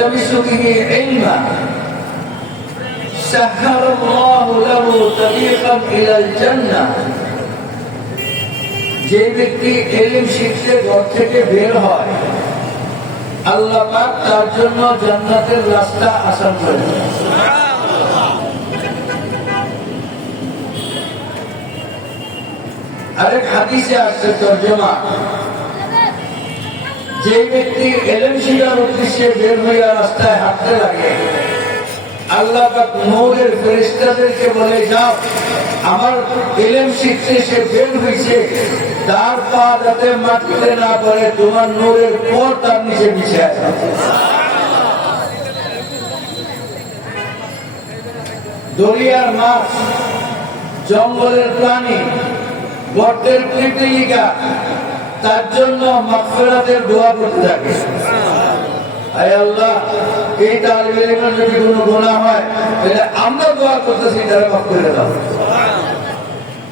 يلتمس به علما سهل الله له طريقا إلى الجنة। যে ব্যক্তি ইলম শিখতে ঘর থেকে বের হয়, আল্লাহ পাক তার জন্য জান্নাতের রাস্তা আসান করে দেন। আরেক হাদিসে আসছে তরজমা, যে ব্যক্তি ইলম শিখার উদ্দেশ্যে বের হইয়া রাস্তায় হাঁটতে লাগে, আল্লাহ পাক নূরের ফেরেশতাদেরকে বলে, যাও, আমার ইলম শিখতে সে বের হইছে, তার পা যাতে মাটিতে না পড়ে, তোমার নূরের পর তার নিচে বিছায় দাও। দরিয়ার মাছ, জঙ্গলের প্রাণী, গর্তের পিপিলিকা তার জন্য মাগফিরাতের দোয়া করতে থাকে। আয় আল্লাহ, এই তালিবে ইলমের যদি কোনো গুনাহ হয় তাহলে আমরা দোয়া করতেছি তারা মাফ করে দাও।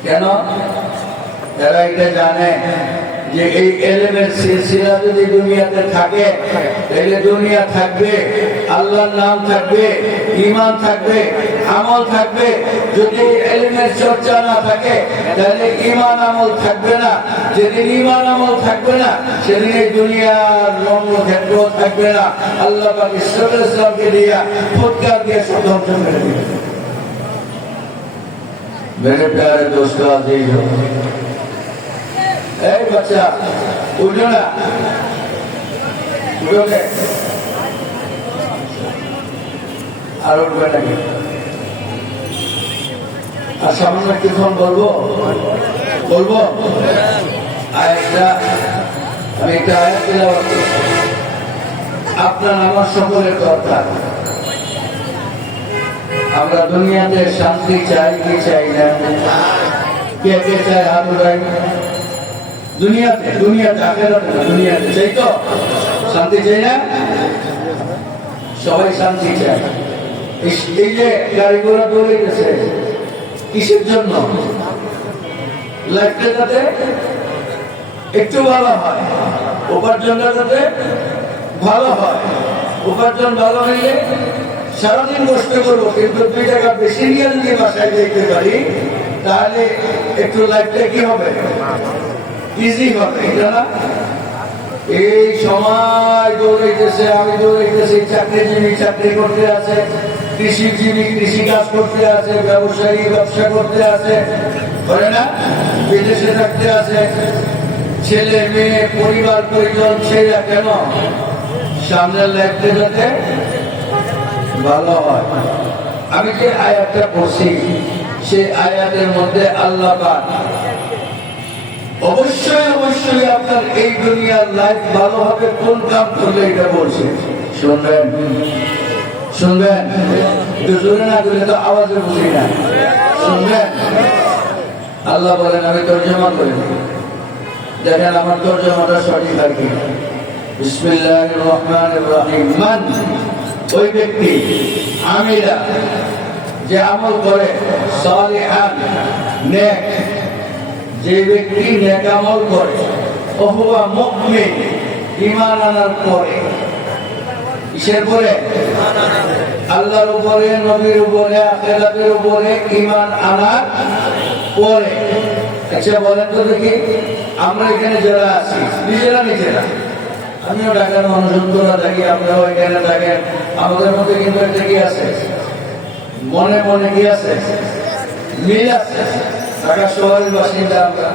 কেন? তারা এটা জানে যে এই ইলমের সিলসিলা যদি দুনিয়াতে থাকে তাহলে দুনিয়া থাকবে, আল্লাহর নাম থাকবে, ঈমান থাকবে, আমল থাকবে। যদি ইলমের চর্চা না থাকে তাহলে ঈমান আমল থাকবে না। যেদিন ঈমান আমল থাকবে না সেদিন এই দুনিয়ার রঙ্গক্ষেত্র থাকবে না। আল্লাহ পাক ইসলামকে দিয়া ফুৎকার দিয়ে ধ্বংস করে দিবে। मेरे प्यारे दोस्तों, अजीज हो, बच्चा उठो ना, उठोगे আর উঠবে নাকি? আর সামান্য কিছুক্ষণ বলবো আমি একটা আয়াত তিলাওয়াত করছি। আপনার আমার সকলের দরকার। আমরা দুনিয়াতে শান্তি চাই কি চাই না? কে কে চাই হাত উঠাই? দুনিয়াতে আখিরাতে না, দুনিয়াতে চাই তো? শান্তি চাই না? সবাই শান্তি চায়। এই যে গাড়ি ঘোড়া দৌড়ে গেছে কিসের জন্য? লাইফটা যাতে একটু ভালো হয়, উপার্জনটা যাতে ভালো হয়। উপার্জন ভালো হইলে সারাদিন কষ্ট করবো, কিন্তু 2 টাকা বেশি নিয়ে যদি বাসায় যেতে পারি তাহলে একটু লাইফটা কি হবে? ইজি হবে, এটা না? এই সময় দৌড়াইতেছে, আমি দৌড়াইতেছি, চাকরিজীবী চাকরি করতে আছে, কৃষিজীবী কৃষি কাজ করতে আছে, ব্যবসায়ী ব্যবসা করতে আছে, করে না? বিদেশে থাকতে আছে, ছেলে মেয়ে পরিবার পরিজন ছেড়ে কেন? সামনের লাইফটা যাতে ভালো হয়। আমি যে আয়াতটা পড়ছি সেই আয়াতের মধ্যে আল্লাহ পাক অবশ্যই আপনার এই দুনিয়ার লাইফ ভালো হবে কোন কাম করলে এটা বলছে। শুনবেন একটু জোরে না করলে তো আওয়াজে বুঝি না। শুনবেন? আল্লাহ বলেন, আমি তর্জমা করে দেখেন আমার তর্জমাটা সঠিক আর কি। বিসমিল্লাহির রহমানির রহিম। মান, ওই ব্যক্তি, আমিলা, যে আমল করে, সালিহান, নেক, যে ব্যক্তি নেক আমল করে, ওহুয়া মুমিন, ঈমান আনার পরে, কিসের পরে? আল্লাহর উপরে, নবীর উপরে, আখিরাতের উপরে ঈমান আনার পরে। আচ্ছা বলেন তো দেখি, আমরা এখানে যারা আছি নিজেরা, আমিও ঢাকার মানুষ, তোরা থাকি, আপনারাও এখানে থাকেন, আমাদের মধ্যে কিন্তু একটা কি আছে? মনে মনে কি আছে? মিল আছে। ঢাকা শহরের বাসিন্দা আমরা।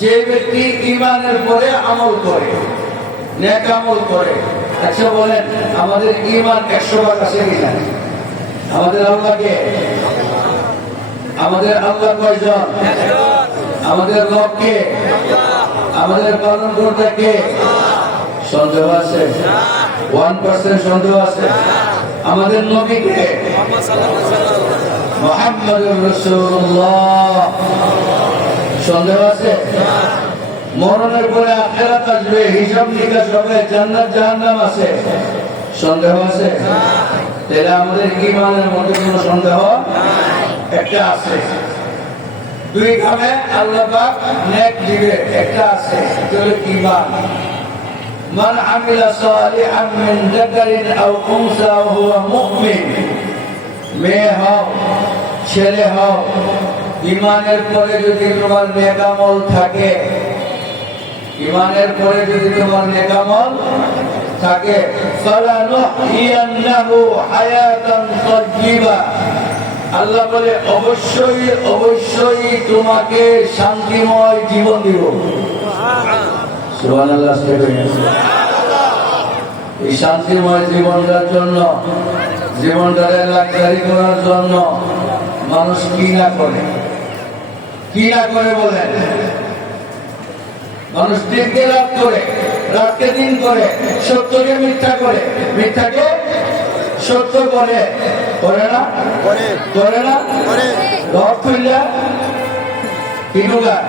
যে ব্যক্তি ঈমানের পরে আমল করে, নেক আমল করে, আচ্ছা বলেন আমাদের ঈমান 100 আছে কিনা? আমাদের আল্লাহকে, আমাদের আল্লাহ কয়জন? আমাদের রবকে, আমাদের পালন করতে কে? সন্দেহ আছে? 1% সন্দেহ আছে? আমাদের নবীকে মুহাম্মদুর রাসূলুল্লাহ সন্দেহ আছে? মরণের পরে আখিরাত আসবে, হিসাব নিকাশ হবে, জান্নাত জাহান্নাম আছে, সন্দেহ আছে? তাহলে আমাদের ঈমানের মধ্যে কোনো সন্দেহ একটা আছে। 2 কামে আল্লাহ পাক নেক দিবে, একটা আছে, এটা হলো ঈমান। মান আমিলা সালিহান মিন যাকারিন আও উনসা ওয়া হুয়া মুমিন, মেয়ে হও ছেলে হও, ঈমানের পরে যদি তোমার নেক আমল থাকে, ঈমানের পরে যদি তোমার নেক আমল থাকে, ফালানুহইয়ান্নাহু হায়াতান তাইয়্যিবা, আল্লাহ বলে অবশ্যই অবশ্যই তোমাকে শান্তিময় জীবন দিব। সুবহানাল্লাহ। এই শান্তিময় জীবনটার জন্য, জীবনটাকে লাক্সারি করার জন্য মানুষ কি না করে, কি না করে বলেন? মানুষ দিনকে রাত করে, রাতকে দিন করে, সত্যকে মিথ্যা করে, মিথ্যাকে সত্য করে, করে না? করে না? রথ খুললে কি ঢুকায়?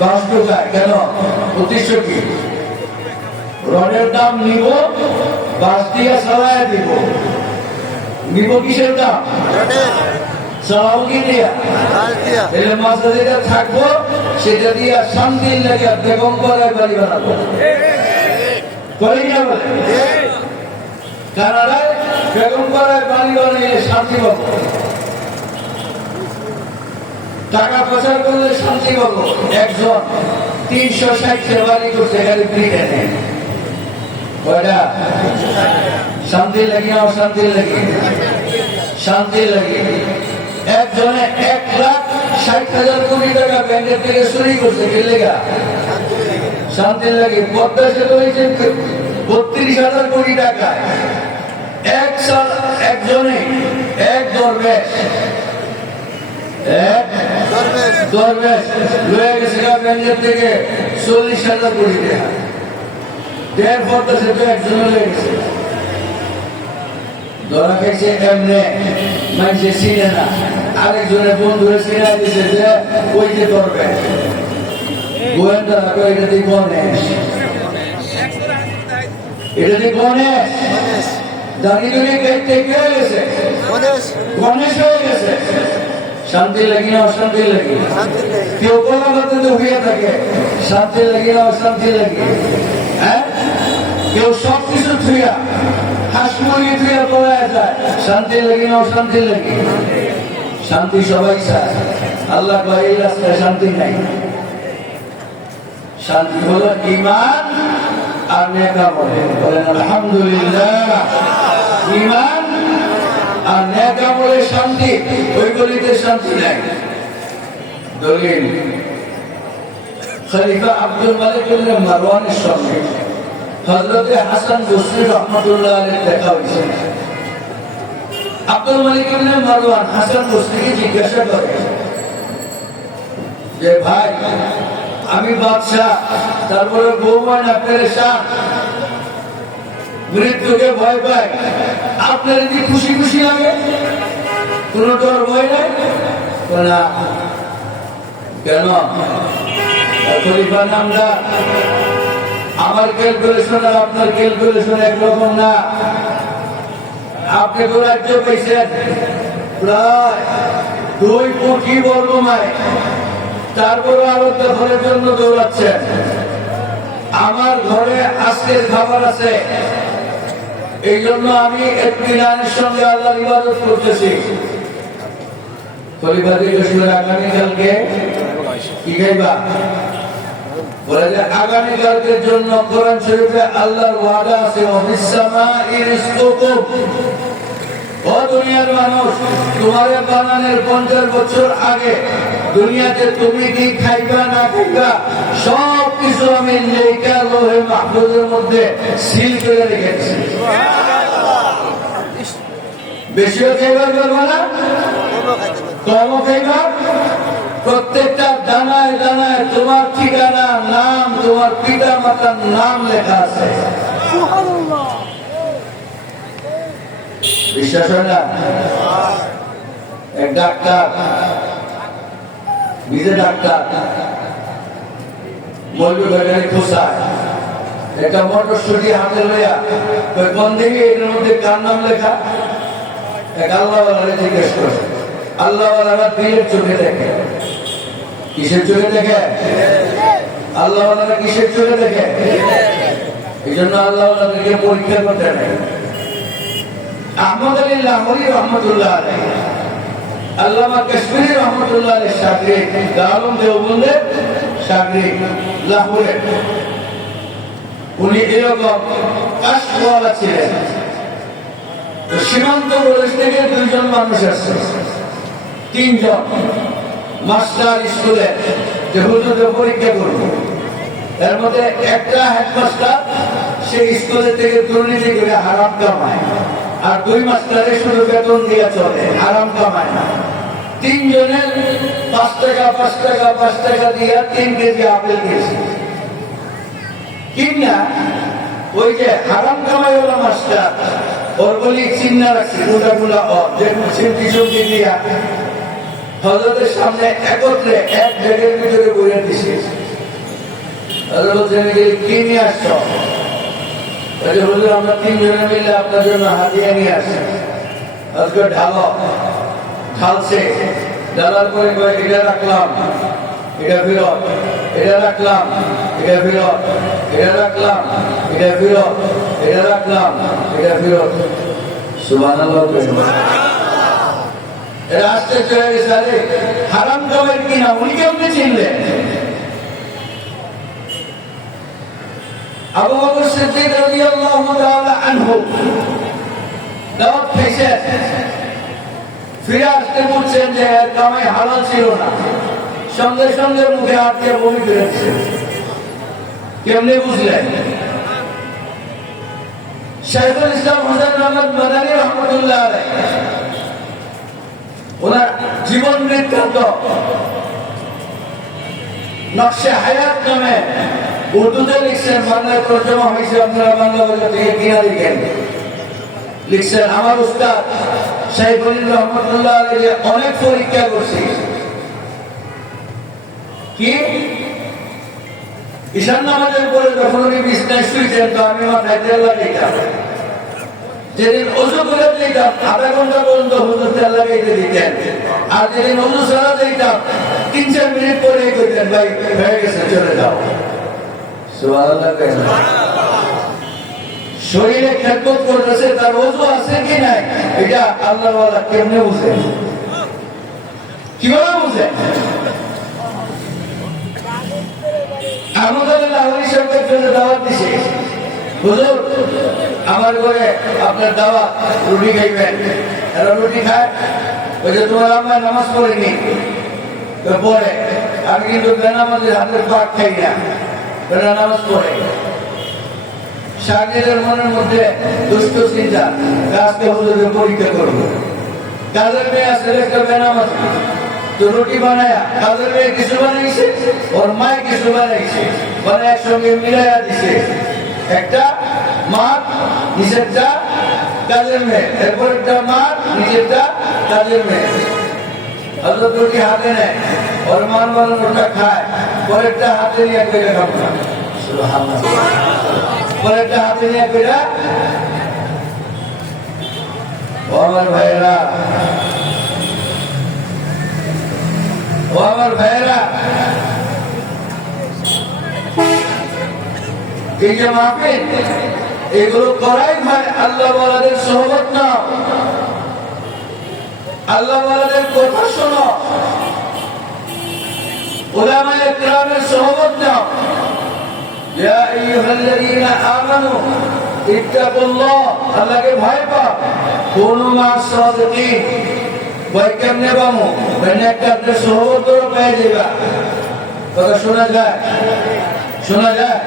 গাছ ঢুকায়। কেন? উদ্দেশ্য কি? রডের দাম নিব, বাস দিয়ে চালায় দিব। নিব কিসের দাম? চালাও কি দিয়া? এলে মাঝে যেটা থাকবো সেটা দিয়ে শান্তির লেগে বেগম করার বাড়ি বানাবো। করে কিনা বলে? কানাডায় বেগম করার বাড়ি বানিয়ে শান্তি পাবো, টাকা প্রচার করলে শান্তি পাবো। একজন 360 বাড়ি করছে এখানে ব্রিটেনে। কয়টা? শান্তি লাগে না অশান্তি লাগে? শান্তি লাগে। একজনে 1,60,000 কোটি টাকা ব্যাংকের থেকে চুরি করছে, কি লেগা? শান্তি লাগে। পদ্মা সেতু হয়েছে 32,000 কোটি টাকায়। একজনে এক দরবেশ লয়ে গেছে ব্যাংকের থেকে 40,000 কোটি টাকা। দেড় পদ্মা সেতু একজনে লয়ে গেছে। ধরা গেছে এমনি মানুষে চিনে না, আরেকজনের বন্ধুরে চিনা দিছে যে ওই যে করবে গোয়েন্দারা, এটা দিয়ে গণেশ, এটা দিয়ে গণেশ দাঁড়িয়ে দাঁড়িয়ে হয়ে গেছে, গণেশ হয়ে গেছে। শান্তি লাগি না অশান্তি লাগি? কেউ কোনো কথা তো হয়ে থাকে, শান্তি লাগি না অশান্তি লাগি? হ্যাঁ, কেউ সবকিছু থুইয়া হাসমুড়ি থুইয়া পড়ায় যায়, শান্তি লাগি না অশান্তি লাগি? শান্তি সবাই চায়। আল্লাহ কয় এই রাস্তায় শান্তি নাই। শান্তি হলো ঈমান আর নেক আমল। বলেন আলহামদুলিল্লাহ। ঈমান আর নেক আমলের শান্তি, ওই গলিতে শান্তি নাই। দলিল খলিফা আব্দুল মালিক ইবনে মারওয়ানের সঙ্গে হযরত হাসান বসরি রাহমাতুল্লাহ আলাইহি দেখা হয়েছে। আব্দুল মালিক ইবনে মারওয়ান হাসান বসরিকে জিজ্ঞাসা করে যে ভাই, আমি বাদশাহ, তারপরে বৌমা না পেরেশান, মৃত্যুকে ভয় পাই, আপনার কি খুশি খুশি লাগে? কোন ডর ভয় নাই? না। কেন? খলিফার নামটা আমার ক্যালকুলেশন আর আপনার ক্যালকুলেশন একরকম না। আপনি তো রাজ্য পেয়েছেন প্রায় 2 কোটি বর্গ মাইল, তারপরে আরো দখলের জন্য দৌড়াচ্ছেন। আমার ঘরে আজকের খাবার আছে, এই জন্য আমি ইত্মিনানের সঙ্গে আল্লাহর ইবাদত করতেছি। খলিফা জিজ্ঞেস করে আগামীকালকে কি খাইবা? বলে যে আগামীকালকের জন্য কোরআন শরীফে আল্লাহর ওয়াদা আছে, ওয়াফিস-সামাই রিজকুকুম, ও দুনিয়ার মানুষ, তোমারে বানানোর 50 বছর আগে দুনিয়াতে তুমি কি খাইবা না খাইবা সব কিছু আমি লেখা লোহে মাহফুজের মধ্যে সিল করে রেখেছি। বেশিও খাইবার করবো না, কমও খাইবা। প্রত্যেকটা দানায় দানায় তোমার ঠিকানা, নাম, তোমার পিতা মাতার নাম লেখা আছে। বিশ্বাস হয় না? এক ডাক্তার, নিজে ডাক্তার, মৌলভীবাজারে খোঁচায় একটা মটরশুটি হাতে লইয়া কোন দিকে এর মধ্যে কার নাম লেখা? এক আল্লাহওয়ালারে জিজ্ঞেস করে। আল্লাহওয়ালারা দিলের চোখে দেখে। কিসের চোখে দেখে? আল্লাহ ওয়ালারা কিসের চোখে দেখে? এই জন্য আল্লাহ ওয়ালাদেরকে পরীক্ষা করতে নেই। আহমদ আলী লাহোরী রহমতুল্লাহ আলাইহি, আল্লামা কাশ্মীরি রহমতুল্লাহ আলাইহির শাগরিদ, দারুল দেওবন্দের শাগরিদ লাহোরের, উনি এরকম কাশওয়ালা ছিলেন। তো সীমান্ত প্রদেশ থেকে দুইজন মানুষ আসছে, তিনজন মাস্টার স্কুলে যে হুজুরকে পরীক্ষা করব। এর মধ্যে একটা হেডমাস্টার সেই স্কুলের থেকে দুর্নীতি করে হারাম কামায়, আর দুই মাস্টারে শুধু বেতন দিয়ে চলে, হারাম কামায় না। তিনজনের 5 টাকা 5 টাকা 5 টাকা দিয়ে 3 কেজি আপেল দিয়েছে কিনা। ওই যে হারাম কামাই হলো মাস্টার, ওর বলি চিন্না রাখছি গুলা যে সবজি দিয়া হযরতের সামনে একত্রে এক ব্যাগের ভিতরে বইয়া দিছে। হযরত কি নিয়ে আসছো? হুজুর আমরা 3 জনে মিলে আপনার জন্য হাদিয়া নিয়ে আসি। আজকে ঢালছে, ঢালার পরে এটা রাখলাম, এটা ফেরত, এটা রাখলাম, এটা ফেরত, এটা রাখলাম, এটা ফেরত, এটা রাখলাম, এটা ফেরত। সুবহানাল্লাহ। এরা আসতে চলে গেছে, আরে হারাম কামাই কিনা উনি কেমনে চিনলেন? আবু বকর সিদ্দিক রাদিয়াল্লাহু তাআলা আনহু দাওয়াত খাইছেন, ফিরে আসতে বলছেন যে কামাই হালাল ছিল না, সঙ্গে সঙ্গে মুখে হাত দিয়ে বমি করেছে। কেমনে বুঝলেন? শাইখুল ইসলাম হোসেন আহমদ মাদানী রহমতুল্লাহ আলাইহি ওনার জীবন বৃত্তান্ত নকশে হায়াত নামে উর্দুতে লিখছেন, বাংলায় তরজমা হয়েছে, আপনারা বাংলা বইটা থেকে কিনা লিখেন। লিখছেন, আমার উস্তাদ শাইখুল রহমতুল্লাহ আলাইহি অনেক পরীক্ষা করছি। কি ঈশান নামাজের পরে যখন উনি বিছনায় শুইতেন, তো আমি মাথায় তেল লাগাইতাম। যেদিন অজু করে দিতাম 0.5 ঘন্টা পর্যন্ত হুজুর তেল লাগাইতে দিতেন, আর যেদিন অজু ছাড়া দিতাম 3-4 মিনিট পরে কইতেন, ভাই হয়ে গেছে চলে যাও। সুবহানাল্লাহ। শরীরে খেদমত করতেছে, তার অজু আছে কি নাই এটা আল্লাহ ওয়ালা কেমনে বুঝে? কিভাবে বুঝে? আহমদ আলী লাহোরী সাহেবের জন্য দাওয়াত দিছে, হুজুর আমার ঘরে আপনার দাওয়াত, রুটি খাইবেন। এরা রুটি খায়, ওই যে তোমার আম্মা নামাজ পড়েনি পরে, আমি কিন্তু বেনামাজের হাতের পাক খাই না, বেনা নামাজ পড়ে। শাগিরের মনের মধ্যে দুষ্ট চিন্তা, আজকে হুজুরকে পরীক্ষা করবো। কাজের মেয়ে আছে একটা বেনামাজ, তো রুটি বানায় কাজের মেয়ে কিছু বানাইছে, ওর মায় কিছু বানাইছে, মানে একসঙ্গে মিলাইয়া দিছে। একটা মার নিচেরটা কাজের মেয়ে, এরপর একটা মার নিচেরটা কাজের মেয়ে। হযরত রুটি হাতে নেয়, ওর মান বানানোটা খায়, পরেরটা হাতে নিয়ে করে খাবো না। সুবহানাল্লাহ। পরেরটা হাতে নিয়ে করে। ও আমার ভাইয়েরা, ও আমার ভাইয়েরা, এই যে মাহফিল এগুলো করাই ভাই আল্লাহ ওয়ালাদের সোহবত নাও, আল্লাহ ওয়ালাদের কথা শোনো, উলামায়ে কিরামের সোহবত নাও। ইয়া আইয়ুহাল্লাযীনা আমানু ইত্তাকুল্লাহ, আল্লাহকে ভয় পাও, কুনু মা'আস সাদিকিন। ভয় কেমনে পাবো? একটা সোহবত পেয়ে যাবা। কথা শোনা যায়? শোনা যায়?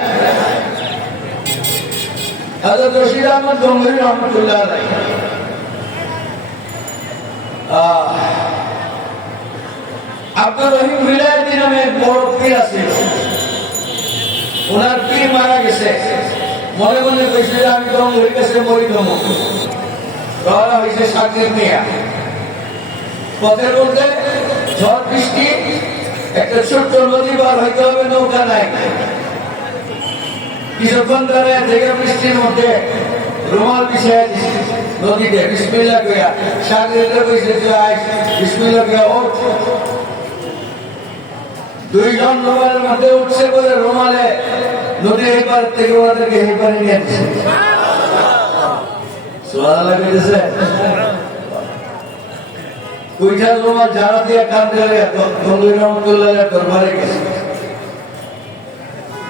হযরত রশিদ আহমদ গঙ্গোহী রহমতুল্লাহ আলাইহি আব্দুর রহিম বিলায়তি নামে এক বড় পীর আছে, ওনার পীর মারা গেছে। মনে মনে কইছে যে আমি গঙ্গোহীর কাছে মরি দেবো। রওনা হয়েছে শাগরিদ নিয়া। পথের মধ্যে ঝড় বৃষ্টি, একটা ছোট্ট নদী পার হইতে হবে, নৌকা নাই। কিছুক্ষণ ধরে থেকে বৃষ্টির মধ্যে রুমাল বিছিয়ে নদীতে বিসমিল্লাহ কইয়া শাগরিদরে কইছে যে আয় বিসমিল্লাহ কইয়া ওঠ। দুইজন রুমালের মধ্যে উঠছে বলে রুমালে নদীর এপার থেকে ওদেরকে এপারে নিয়ে আসছে। সুবহানাল্লাহ কইতেছে। ওইটা রুমাল ঝাড়া দিয়ে কান দিয়ে গঙ্গুই রহমতুল্লাহ দরবারে গেছে,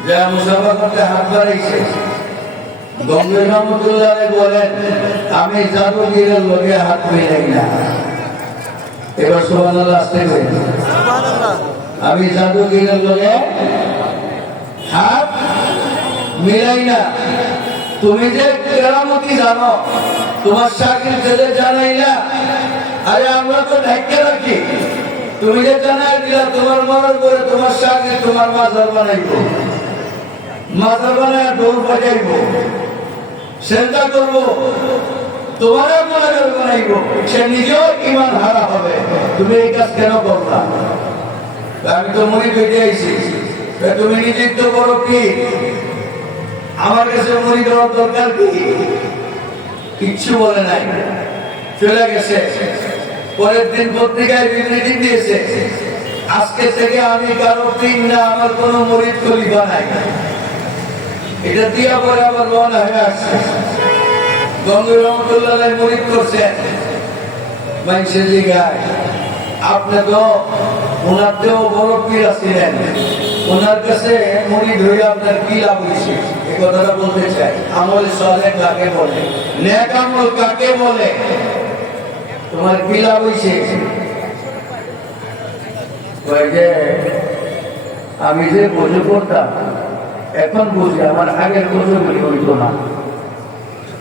যা মুসাফা করতে হাত বাড়াইছে। গঙ্গুই রহমতুল্লাহ বলেন, আমি জাদুগিরের লগে হাত মিলাই না। এবার সুবহানাল্লাহ আসতে কই, আমি জাদুগিরের লগে হাত মিলাই না। তুমি যে কেরামতি জানো, তোমার শাকির জেলে জানাই না। আরে আমরা তো ঢাইকে রাখি, তুমি যে জানাই দিলা তোমার মরার পরে তোমার শাকির তোমার মাজার বানাইবো, মাজার বানায় ঢোল বাজাইবো, সেজদা করবো, তোমার গুনাহগার বানাইবো, সে নিজেও ঈমান হারা হবে। তুমি এই কাজ কেন করলা? আমি তো মুরিদ হইতে আইছি, তুমি নিজেই তো বড় কি, আমার কাছে মুরিদ হওয়ার দরকার কি? কিচ্ছু বলে নাই, চলে গেছে। পরের দিন পত্রিকায় বিবৃতি দিয়েছে, আজকে থেকে আমি কারো দিন না, আমার কোন মুরিদ খলিফা নাই। এটা দিয়া পরে আবার রওনা হয়ে আসছে। গঙ্গুই রহমতুল্লাহ মুরিদ করছেন, মানুষের জায়গায় আপনি তো ওনার দেও বড় পীর ছিলেন, ওনার কাছে মুরিদ হয়ে আপনার কি লাভ হয়েছে? এই কথাটা বলতে চাই। আমল সালেহ কাকে বলে? নেক আমল কাকে বলে? তোমার কি লাভ হয়েছে? আমি যে বজু করতাম এখন বুঝি, আমার আগের বজুগুলি হইতো না।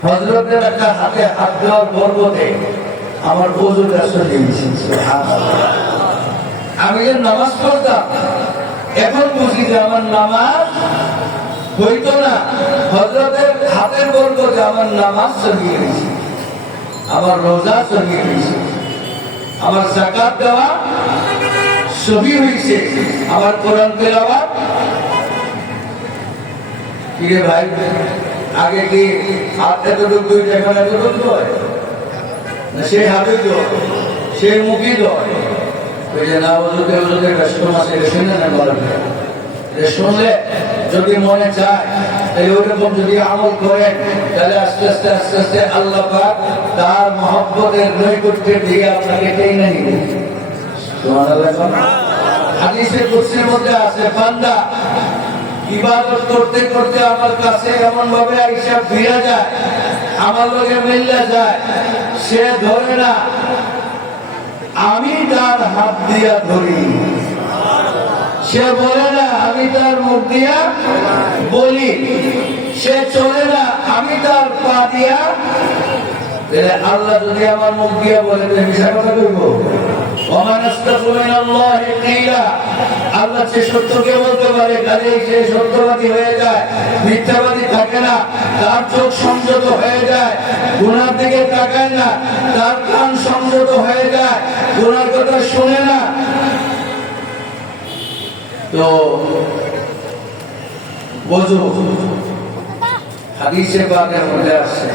হযরতের একটা হাতে হাত দেওয়ার বরকতে আমার বজুটা চলে গেছে। আমি যে নামাজ পড়তাম এখন বুঝি যে আমার নামাজ হইতো না, হযরতের হাতের বরকতে আমার নামাজ চলিয়ে গেছে, আমার রোজা চলিয়ে গেছে, আমার যাকাত দেওয়া সবই হয়েছে, আমার কোরআন তেলাওয়াত। কি রে ভাই, আগে কি হাত এতটুকু এখন এতটুকু হয় না? সেই হাতই তো, সেই মুখই তো ওই যে না ওজুতে ওজুতে ব্যস্ত মাসে শুনে না বলেন, শুনলে যদি মনে চায় তাহলে ওইরকম যদি আমল করেন, তাহলে আস্তে আস্তে আস্তে আস্তে আল্লাহ পাক তার মহব্বতের নৈকট্যের দিকে আপনাকে টেনে নিবে। সুবহানাল্লাহ। হাদিসে কুদসির মধ্যে আছে, বান্দা ইবাদত করতে করতে আমার কাছে এমন ভাবে আইসা ফিরে যায়, আমার লগে মিলে যায়, সে ধরে না, আমি তার হাত দিয়া ধরি, সে বলে না আমি তার মুখ দিয়া বলি, সে চলে না আমি তার পা দিয়া। আল্লাহ যদি আমার মুখ দিয়া বলে মিশা কথা কইব? আল্লাহ সে সত্যকে বলতে পারে, কাজে সে সত্যবাদী হয়ে যায়, মিথ্যাবাদী থাকে না, তার চোখ সংযত হয়ে যায়, গুনার দিকে তাকায় না, তার কান সংযত হয়ে যায়, গুনার কথা শোনে না। তো ওযু হাদিসে পাকের মধ্যে আছে,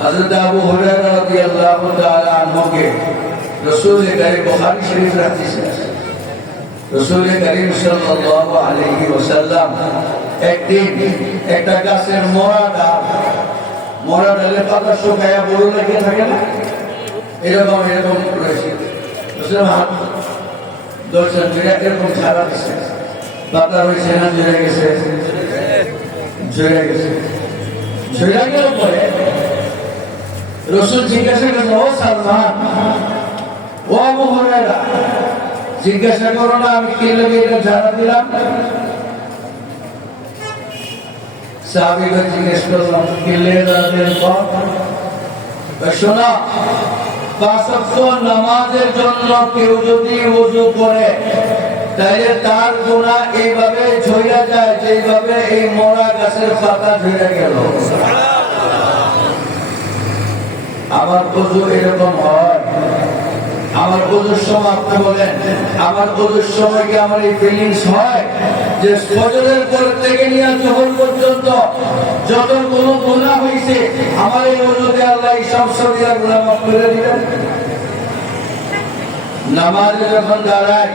হযরত আবু হুরায়রা রাদিয়াল্লাহু তাআলা আনহুকে রাসূল করিম বুখারী শরীফ হাদিস আছে, রাসূল করিম সাল্লাল্লাহু আলাইহি ওয়াসাল্লাম একদিন একটা গাছের মোরা ডালে পাতা শুকায়া বড় লেগে থাকে না, এরকম এরকম রয়েছে, রাসূল হাত দর্শন জুড়ে এরকম ছাড়া দিচ্ছে, পাতা রয়েছে না জুড়ে গেছে, জুড়ে গেছে, জুড়ে গেল পরে রাসূল জিজ্ঞাসা করলেন, ও সালমান, ও আবু হুরায়রা, জিজ্ঞাসা করো না আমি কি লাগে এটা ঝাড়া দিলাম? সাহাবীরা জিজ্ঞেস করলাম কি লেদাদের পর? শোনা, পাঁচ ওয়াক্ত নামাজের জন্য কেউ যদি ওযু করে তাহলে তার গুনাহ এইভাবে ঝইরা যায় যেভাবে এই মরা গাছের পাতা ঝইরা গেল। আমার ওযু এরকম হয়? আমার ওযুর সময় আপনি বলেন, আমার ওযুর সময় কি আমার এই ফিলিংস হয় যে ফজরের পর থেকে নিয়ে যোহর পর্যন্ত যত কোনো গুনাহ হয়েছে আমার এই ওযুতে আল্লাহ সব সগীরা গুনাহ মাফ করে দিবেন? নামাজে যখন দাঁড়ায়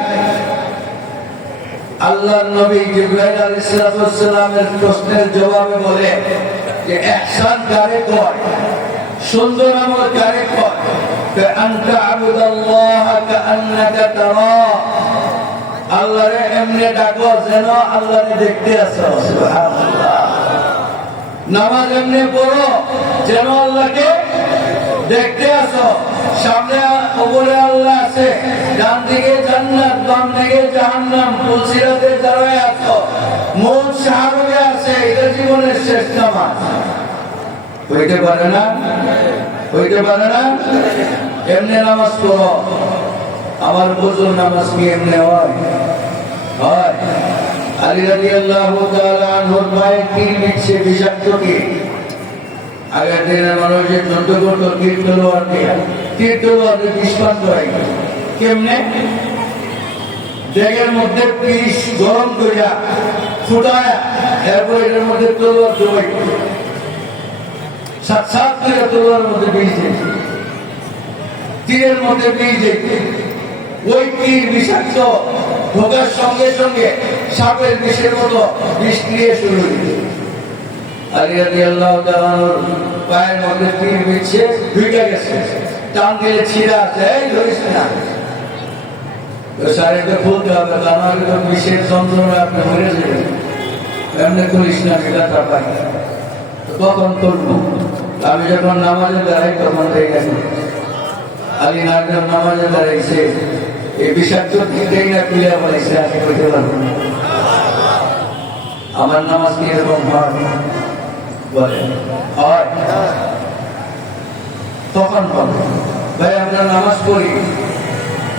আল্লাহর নবী জিবরাইল আলাইহিস সালামের প্রশ্নের জবাবে বলে যে ইহসান কারে কয়, সুন্দর আমল কারে কয়? আনতা আবুদাল্লাহ কাআন্নাকা তারা, আল্লাহরে এমনি ডাকো যেন আল্লাহরে দেখতে আছো। সুবহানাল্লাহ। নামাজ এমনি পড়ো যেন আল্লাহকে দেখতে আছো। সামনে ওপরে আল্লাহ আছে, ডান দিকে জান্নাত, বাম দিকে জাহান্নাম, পুলসিরাতে দাঁড়ায় আছো, মৌত শাহরুখে আছে। এটা জীবনের শেষ নামাজ। হইতে পারে না? হইতে পারে না? এমনি নামাজ পড়ো। আমার বুজুর নামাজ কি এমনি হয়? হয়। আলী রাদিয়াল্লাহু তাআলা আনহুর পায়ে তীর বিচ্ছে, বিষাক্ত তীর। আগের দিনের মানুষের যুদ্ধ করতো তীর তলোয়ার দিয়ে, তীর তলোয়ার দিয়ে বিষপান করাই। কেমনে? ডেগের মধ্যে বিষ গরম করিয়া ফুটায়, এরপর এটার মধ্যে তলোয়ার ডুবাই, সাত সাত করে তলোয়ারের মধ্যে বিষ দিয়েছে, তীরের মধ্যে বিষ দিয়েছে। ওই তীর বিষাক্ত ঢোকার সঙ্গে সঙ্গে সাপের বিষের মতো বিষ ক্রিয়া শুরু হয়েছে। আলী রাদিয়াল্লাহু তাআলা পায়ের মধ্যে তীর বিচ্ছে, ঢুকে গেছে, টান দিলে ছিঁড়া আছে, এই ধরিস না, শারীরটা খুলতে হবে, তা নাহলে তো বিষের যন্ত্রণায় আপনি মরে যাবেন। এমনি করিস না, সেটা তাপাই। কখন করবো? আমি যখন নামাজে দাঁড়াই তখন হয়ে গেছে। আলী নাগর নামাজে দাঁড়াইছে, এই বিষাক্ত তীরটাই না খুলে বলেছে, আমি করতে পারবো না। আমার নামাজ কি এরকম হয়? বলে হয়। তখন বলে ভাই আমরা নামাজ পড়ি,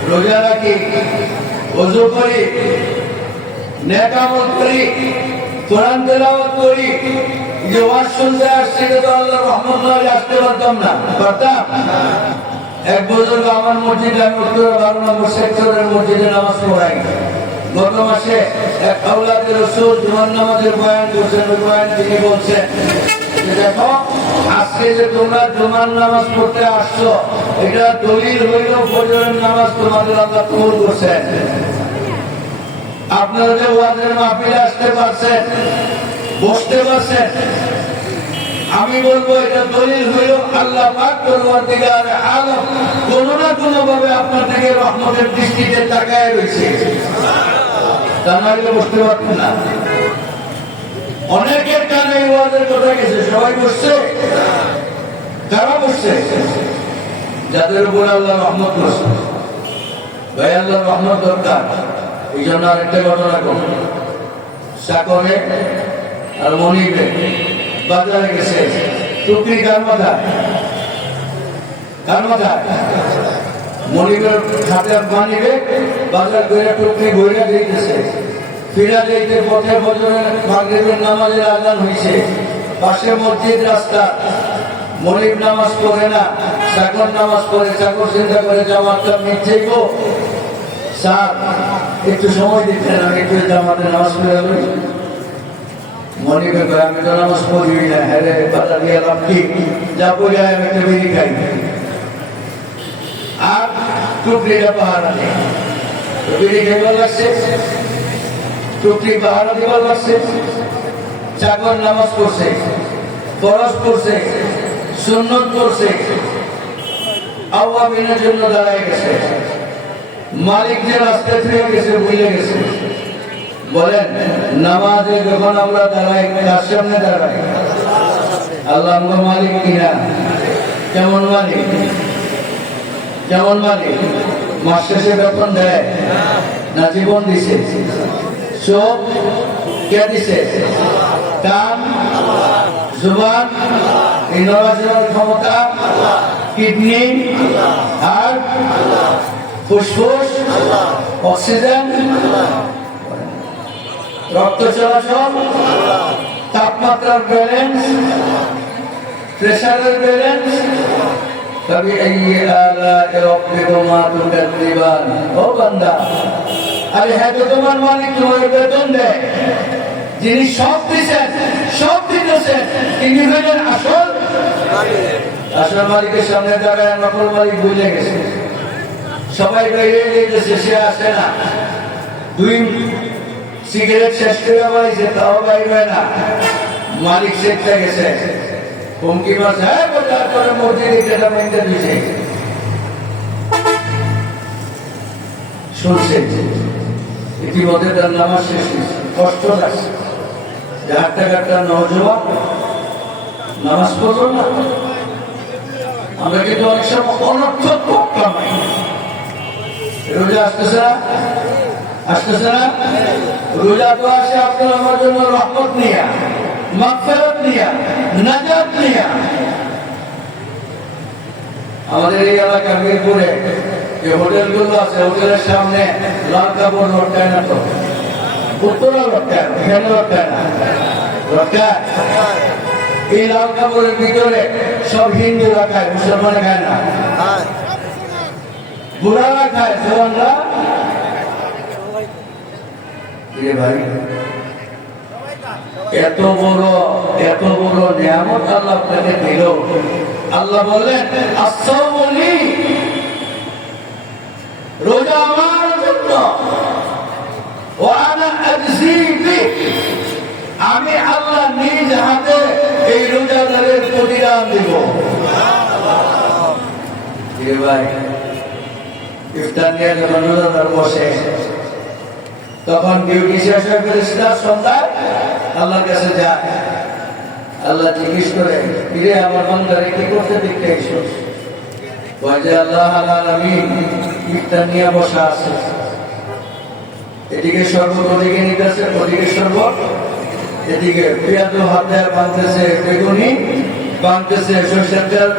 রোজা রাখি, ওযু করি, নেক আমল করি, কোরআন তেলাওয়াত করি, যে ওয়াজ শুনতে আসছি তো আল্লাহর রহমত নয়, আসতে পারতাম না, পারতাম? এক বুজুর্গ আমার মসজিদে, আমি উত্তরা 12 নম্বর সেক্টরের মসজিদে নামাজ পড়াই। গত মাসে এক আওলাদে রাসূল জুমার নামাজের বয়ান করছেন। ওই বয়ান তিনি বলছেন যে দেখো, আজকে যে তোমরা জুমার নামাজ পড়তে আসছো, এটা দলিল হইল ফজরের নামাজ তোমাদের আল্লাহ কবুল করছেন। আপনারা যে ওয়াজের মাহফিলে আসতে পারছেন, বসতে পারছেন, আমি বলবো এটা দলিল হইল আল্লাহ পাক পরওয়ারদিগার আলম কোনো না কোনো ভাবে আপনাদেরকে রহমতের দৃষ্টিতে তাকায় রয়েছে। তা নাহলে বসতে পারতেন না। অনেকের কানে ওয়াজের কথা গেছে, সবাই বসছে? কারা বসছে? যাদের উপর আল্লাহ রহমত করছে। ভাই আল্লাহ রহমত দরকার। এই জন্য আরেকটা ঘটনা কম, সাকরে আর মনিবে বাজারে গেছে, টুকরি কার মাথায়? কার মাথায়? মনিবের হাতে বানিবে, বাজার করে টুকরি বইরা দিতেছে। ফিরা যাইতে পথে ফজরের মাগরিবের নামাজের আযান হইছে, পাশে মসজিদ, রাস্তা। মনিব নামাজ পড়ে না, চাকর নামাজ পড়ে। চাকর চিন্তা করে জামাতটা মিথ্যেই গো, স্যার একটু সময় দিচ্ছেন, আমি একটু জামাতে নামাজ পড়ে যাবো। মনিবে করে আমি তো নামাজ পড়ি না। হ্যাঁ রে, বাজার দিয়ে এলাম কি, যা পড়ে আমি একটা বেরিয়ে খাই। আর টুকরিটা পাহারা নেই, বেরিয়ে খাইবার লাগছে, টুকরি পাহারা দিবার লাগছে। চাকর নামাজ পড়ছে, ফরজ পড়ছে, সুন্নত পড়ছে, আওয়াবিনের জন্য দাঁড়ায় গেছে। মালিক যে রাস্তা ফিরে গেছে, ভুলে গেছে। বলেন, নামাজে যখন আমরা দাঁড়াই, কার সামনে দাঁড়াই? আল্লাহ আমার মালিক কিনা? কেমন মালিক? কেমন মালিক? মাস শেষে বেতন দেয় না জীবন দিছে? সব কে দিছে? কান, জুবান, এই নড়াচড়ার ক্ষমতা, কিডনি, হার্ট, ফুসফুস, অক্সিজেন, রক্ত চলাচল, তাপমাত্রার ব্যালেন্স, প্রেসারের ব্যালেন্স। তবে এই ও বান্দা, আরে হ্যাঁ তো তোমার মালিক তোমার বেতন দেয়, যিনি সব দিচ্ছেন, সব দিতেছেন, তিনি হলেন আসল। আসল মালিকের সামনে দাঁড়ায় নকল মালিক বুঝে গেছে। সবাই বেরিয়ে দিতেছে, সে আসে না। সিগারেট শেষ করে বাড়িছে, তাও বাইবে না, মালিক চেকটা গেছে, হুমকি মারছে, হ্যাঁ বাজার করে মসজিদে যেটা মেনতে দিছে, শুনছে ইতিমধ্যে তার নামাজ শেষ হয়েছে, কষ্ট লাগছে যে হাটটা কাটটা নজওয়ান নামাজ পড়লো না। আমরা কিন্তু অনেক সময় অনর্থক কামাই, রোজা আসতেছে না, আসতেছে না, রোজা তো আসে আপনার আমার জন্য রহমত নিয়া, মাগফিরাত নিয়া, নাজাত নিয়া। আমাদের এই এলাকা মিরপুরে যে হোটেলগুলো আছে, হোটেলের সামনে লাল কাপড় লটকায় না, তো উত্তরা লটকায়, এখানে লটকায় না, লটকায়। এই লাল কাপড়ের ভিতরে সব হিন্দুরা খায়, মুসলমান খায় না, বুড়ারা খায়, জওয়ানরা। ভাই এত বড় নিয়ামত আল্লাহ আপনাকে দিল। আল্লাহ বললেন আস-সাওমুলি, রোজা আমার জন্য, ওয়া আনা আজজি বিহি, আমি আল্লাহ নিজ হাতে এই রোজাদারের প্রতিদান দিব। ভাই ইফতার নিয়ে যখন রোজাদার বসে, তখন ডিউটি শেষ হয়ে ফেরেশতা সন্ধ্যায় আল্লাহর কাছে যায়, আল্লাহ জিজ্ঞেস করে, ফিরে আমার বান্দারে কি করতে দেখতে এসো? বলে আল্লাহ আলামিন ইফতার নিয়ে বসা আছে, এদিকে শরবত ওদিকে নিতেছে, ওদিকে শরবত, এদিকে পেঁয়াজ হাতে বাঁধতেছে, বেগুনি বাঁধতেছে, সরষের তেল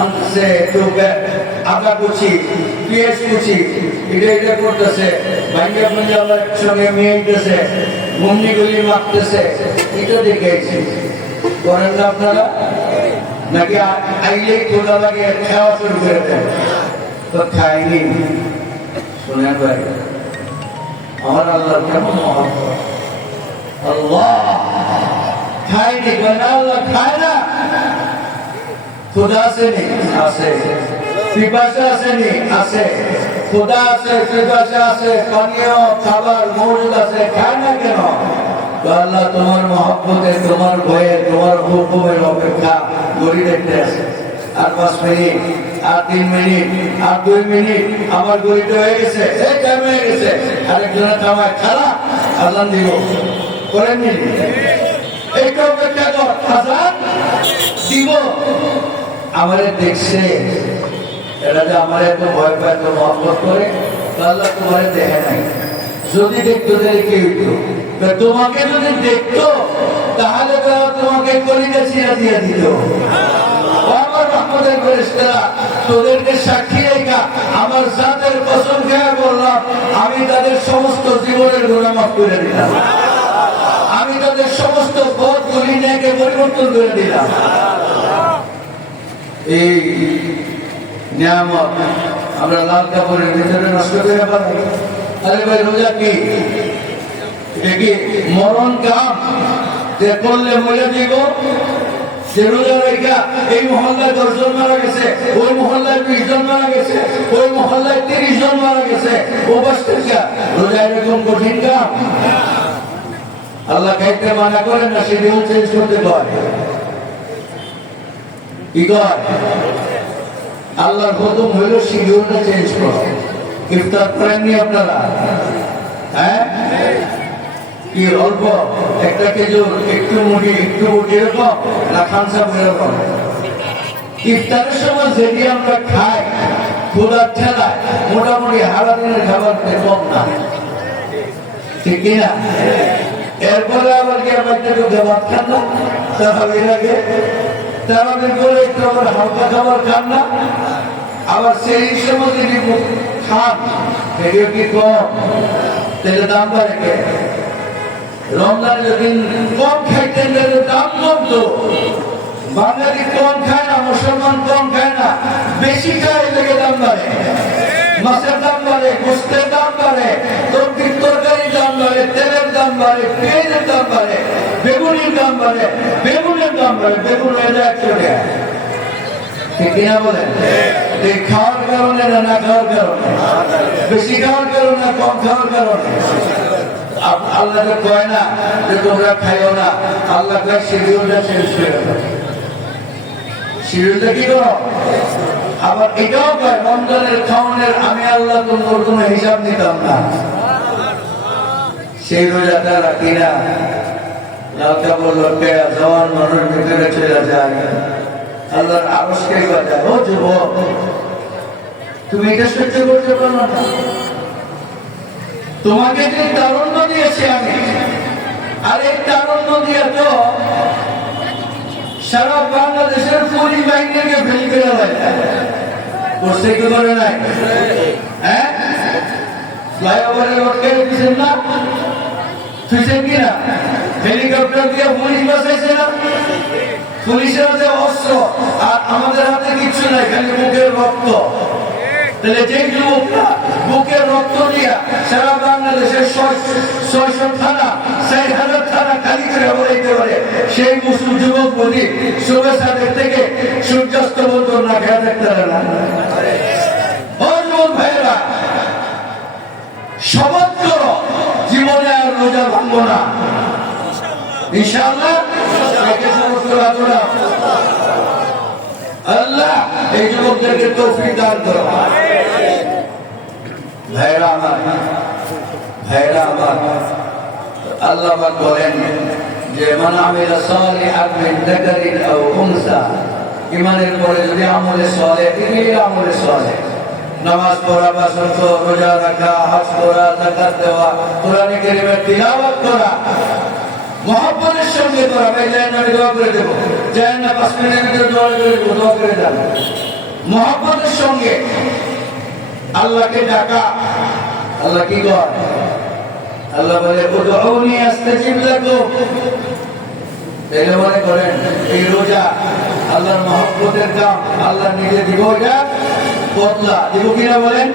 আনতেছে, আদা কুচি, পেঁয়াজ কুচি, এটা করতেছে, ভাঙ্গা ভাঙ্গা সঙ্গে মেয়েছে, ঘুমনিগুলি মাখতেছে। এটা দেখেছি, করেন না আপনারা? নাকি আইলেই খোলা লাগে খাওয়া শুরু করে দেন? তো খাইনি। শোনেন ভাই, আমার আল্লাহ কেমন মহব্বত, আল্লাহ খায়নি, আল্লাহ খায় না। খুদা আসেনি, আছে, পিপাসা আসেনি, আছে, খুদা আছে, পিপাসা আছে, পানীয় খাবার মৌজুদ আছে, খায় না কেন? আল্লাহ তোমার মহব্বতে, তোমার ভয়ে, তোমার হুকুমের অপেক্ষা গড়ি দেখতে আছে। আর 5 মিনিট, আর 3 মিনিট, আর 2 মিনিট, আমার গড়িতে হয়ে গেছে, এই টাইম হয়ে গেছে, আরেকজনের কামায় খারাপ, আল্লাহ দিব করে নিলি, এইটা অপেক্ষা কর, হাসান দিব। আমারে দেখছে, এরা যে আমার এত ভয় পায়, এত মহব্বত করে, আল্লাহ তোমারে দেখে নাই। যদি দেখতো তাহলে কি হইতো? তোমাকে যদি দেখতো তাহলে তোমাকে কলিজা ছিঁড়া দিয়ে দিত। আমার রহমতের ফেরেশতারা তোদেরকে সাক্ষী রেখা আমার জাতের কসম খেয়ে বললাম, আমি তাদের সমস্ত জীবনের গুনাহ মাফ করে দিলাম, আমি তাদের সমস্ত পথগুলি নেকে পরিবর্তন করে দিলাম। এই নিয়ামত আমরা লাল কাপড়ের ভিতরে নষ্ট করে পারি। আরে ভাই, রোজা কি মরণ কাম যে করলে মরে দিব? যে রোজা রেখা এই মহল্লায় 10 জন মারা গেছে, ওই মহল্লায় 20 জন মারা গেছে, ওই মহল্লায় 30 জন মারা গেছে, উপবাস থেকে রোজা এরকম কঠিন কাম? আল্লাহ খাইতে মানা করেন না, শিডিউল চেঞ্জ করতে কয়, কি কয়? আল্লাহর হুকুম হইল শিডিউলটা চেঞ্জ করো। ইফতার করেননি আপনারা? হ্যাঁ, কি অল্প একটা খেজুর, একটু মুড়ি, একটু এরকম না খানসা এরকম? ইফতারের সময় যেটি আমরা খাই ক্ষুধার ঠেলায়, মোটামুটি সারা দিনের খাবার কম না, ঠিক কিনা? এরপরে আবার কি বাড়িতে ঢুকে ভাত খান না? তারাবির আগে, তারাবির পরে একটু আবার হালকা খাবার খান না? আবার সেই সময় যদি খান, সেটিও কি কম? তাহলে দাম বাড়ে কে? রমজানের দিন কম খাইতেন, দাম কমতো। বাঙালি কম খায় না, মুসলমান কম খায় না, বেশি খায়, লেগে দাম বাড়ে। মাছের দাম বাড়ে, গোস্তের দাম বাড়ে, তরকারির দাম বাড়ে, তেলের দাম বাড়ে, পেঁয়াজের দাম বাড়ে, বেগুনের দাম বাড়ে, বেগুনের দাম বাড়ে, বেগুন হয়ে যায় 100 টাকা। ঠিক কিনা বলেন? এই খাওয়ার কারণে না, না খাওয়ার কারণে? বেশি খাওয়ার কারণে, কম খাওয়ার কারণে? আল্লাহকে কয় না যে তোমরা খাইও না, আল্লাহ কয় শিডিউলটা চেঞ্জ করে দাও, শিডিউলটা কি করো। আবার এটাও কয় রমজানের খাওয়ানোর আমি আল্লাহ তোমার কোনো হিসাব নিতাম না। সেই রোজাটা রাখি না, লালকা বলল জওয়ান মানুষ ভিতরে চলে যায়, আল্লাহর আরশকে বাজায়, ও যুবক তুমি এটা সহ্য করতে পারো না, তোমাকে যে তারুণ্য দিয়েছি আমি, আর এই তারুণ্য দিয়ে তো সারা বাংলাদেশের পুলিশ বাহিনীকে ফেল করে হয় করছে কি করে নাই? হ্যাঁ, ফ্লাইওভারে লটকে দিচ্ছেন না, তুইছেন কিনা? হেলিকপ্টার দিয়ে পুলিশ বাঁচাইছে না? পুলিশের হাতে অস্ত্র আর আমাদের হাতে কিচ্ছু নাই, খালি মুখের রক্ত। তাহলে যে যুবকরা বুকের রক্ত দিয়া সারা বাংলাদেশের 600 থানা 6000 থানা খালি করে বলাইতে পারে, সেই মুসলিম যুবক বলি শুভেচ্ছাদের থেকে সূর্যাস্ত পর্যন্ত না খেয়া দেখতে পারে না। ও যুবক ভাইয়েরা, শপথ করো জীবনে আর রোজা ভাঙবো না, ইনশাআল্লাহ। আল্লাহ এই যুবকদেরকে তৌফিক দান করো। ভাইরা আমার, ভাইরা আমার, আল্লাহ পাক বলেন যে মান আমিলা সালিহান মিন যাকারিন আও উনসা, ঈমানের পরে যদি আমলে সালেহ, দিনের আমলে সালেহ, নামাজ পড়া, বাসন্ত রোজা রাখা, হজ করা, যাকাত দেওয়া, কোরআন কারীমের তিলাওয়াত করা, মহব্বতের সঙ্গে করা। ভাই জানেন আমি দোয়া করে দেবো, জানেন না 5 মিনিটের ভিতরে দোয়া করে দেবো, দোয়া করে দেন। মহব্বতের সঙ্গে আল্লাহকে ডাকা। আল্লাহ কি কয়? আল্লাহ বলে উদউনি আস্তাজিব লাকুম। তাহলে মনে করেন এই রোজা আল্লাহর মহব্বতের কাম, আল্লাহ নিজে দিব, এটা বদলা দিব কিনা বলেন?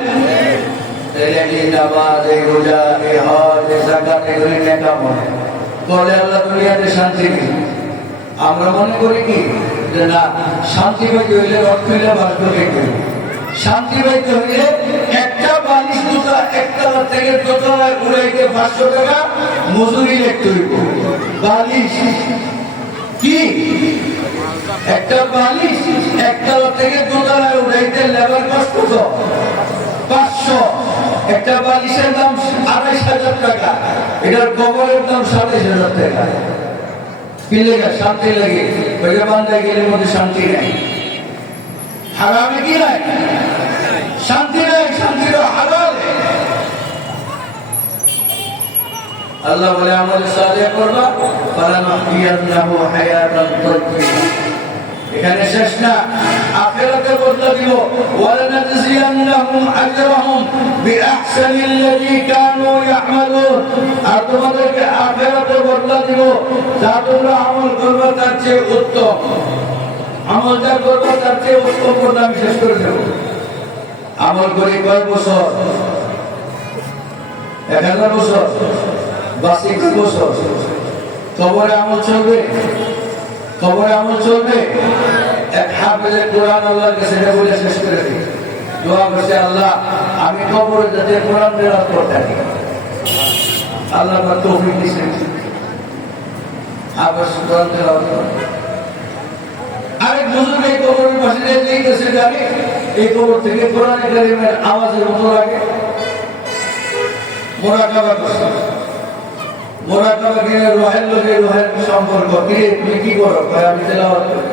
তাহলে এই নামাজ, এই রোজা, এই হজ, এই যাকাত, এগুলি নেতা মনে বলে আল্লাহ দুনিয়াতে শান্তি নেই। আমরা মনে করি কি যে না, শান্তি পাইতে হইলে রথ হইলে বাসবো দেখবে, শান্তি পাইতে হইলে একটা বালিশ দুটা একতলা থেকে দোতলায় উড়াইতে 500 টাকা মজুরি লিখতে হইব। বালিশ কি? একটা বালিশ একতলা থেকে দোতলায় উড়াইতে লেবার কষ্ট তো 500। একটা বালিশের দাম 25,000 টাকা, এটার কবরের দাম 27,000 টাকা। কি লেগে? শান্তি লাগে। ওইটা বান্দায় গেলে মধ্যে শান্তি নাই। হারামে কি নাই? শান্তি নাই, শান্তি হারাম। আল্লাহ বলে আমলে সালেহ করবা, ফালানুহইয়ান্নাহু হায়াতান তাইয়্যিবা। এখানে শেষ না, আখিরাতে বদলা দিব, ওয়ালানাজজিয়ান্নাহুম আজরাহুম বিআহসানিল্লাযী কানু ইয়ামালুন। আর তোমাদেরকে আখিরাতে বদলা দিব যা তোমরা আমল করবে তার চেয়ে উত্তম। আমল যা করবে তার চেয়ে উত্তম করলে আমি শেষ করে দেব। আমল করি কয় বছর? 1000 বছর, বাসি কয় বছর? কবরে আমল চলবে, কবরে আমল চলবে। এক হাফেজে কোরআন আল্লাহর কাছে বলে শেষ করে দিই, দোয়া করছে আল্লাহ আমি কবরে যাতে কোরআন তেলাওয়াত করতে থাকি। আল্লাহ পাক তৌফিক দিয়েছেন, হাফেজ কোরআন তেলাওয়াত করে। আরেক বুজুর্গ এই কবরের পাশে যেই গেছে জানি, এই কবর থেকে কোরআন কারীমের আওয়াজের মতো লাগে। মুরাকাবা করছে, মুরাকাবা কি রুহের লগে রুহের সম্পর্ক। কি তুমি কি করো? আমি তেলাওয়াত করি।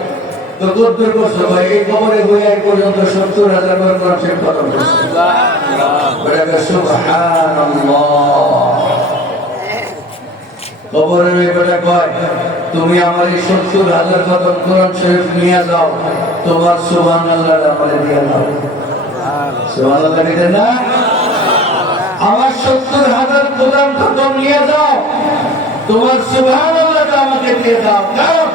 তো কদ্দুর করছো ভাই? এই কবরে হয়ে এই পর্যন্ত 70,000 বার কোরআন শরীফ খতম করছে। সুবহানাল্লাহ। কবরের ব্যাপারে কয় তুমি আমার এই 70,000 খতম কোরআন শরীফ নিয়ে যাও, তোমার সুবহানাল্লাহ আমলে দিয়ে দাও। সুবহানাল্লাহ দিতে না, আমার 70,000 কোরআন খতম নিয়ে যাও, তোমার সুবহানাল্লাহ আমাকে দিয়ে দাও। কারণ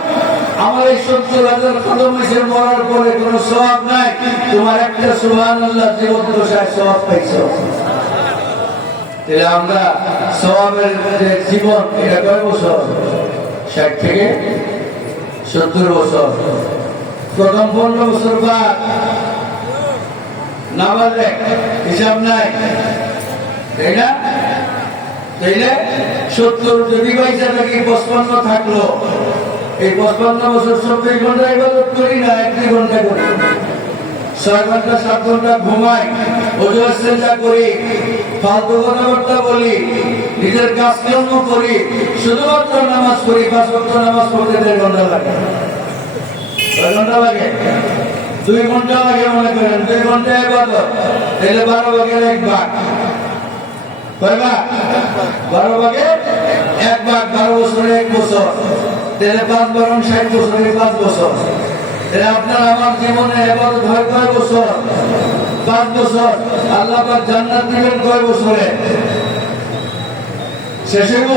আমার এই 70,000 খতম হয়েছে, মরার পরে কোনো সওয়াব নাই। তোমার একটা সুবহানাল্লাহ জীবন দশায় সওয়াব পাইছো। তাহলে আমরা সওয়াবের যে জীবন, এটা কয় বছর? 60 থেকে 70 বছর। প্রথম 15 বছর বাদ নামাজে হিসাব নাই, তাই না? তাইলে 70 যদি পয়সা থাকি 55 থাকলো, এই 55 বছর 24 ঘন্টা ইবাদত করি না, 1-2 ঘন্টা করি, 6 ঘন্টা 7 ঘন্টা ঘুমাই, ওজোর চেষ্টা করি, ফালতু কথাবার্তা বলি, নিজের কাজকর্ম করি, শুধুমাত্র নামাজ পড়ি, 5 ওয়াক্ত নামাজ পড়তে 1.5 ঘন্টা লাগে। 6 ঘন্টা লাগে, 2 ঘন্টা লাগে, মনে করেন 2 ঘন্টা ইবাদত, তাহলে 12 ভাগের 1 ভাগ, কয় ভাগ? 12 ভাগের 1 ভাগ, 12 বছরে 1 বছর, তাহলে 5 12 60 বছরে 5 বছর। তাহলে আপনার আমার জীবনে ইবাদত হয় কয় বছর? 5 বছর। আল্লাহ পাক জান্নাত দিবেন কয় বছরে? শেষ হইব?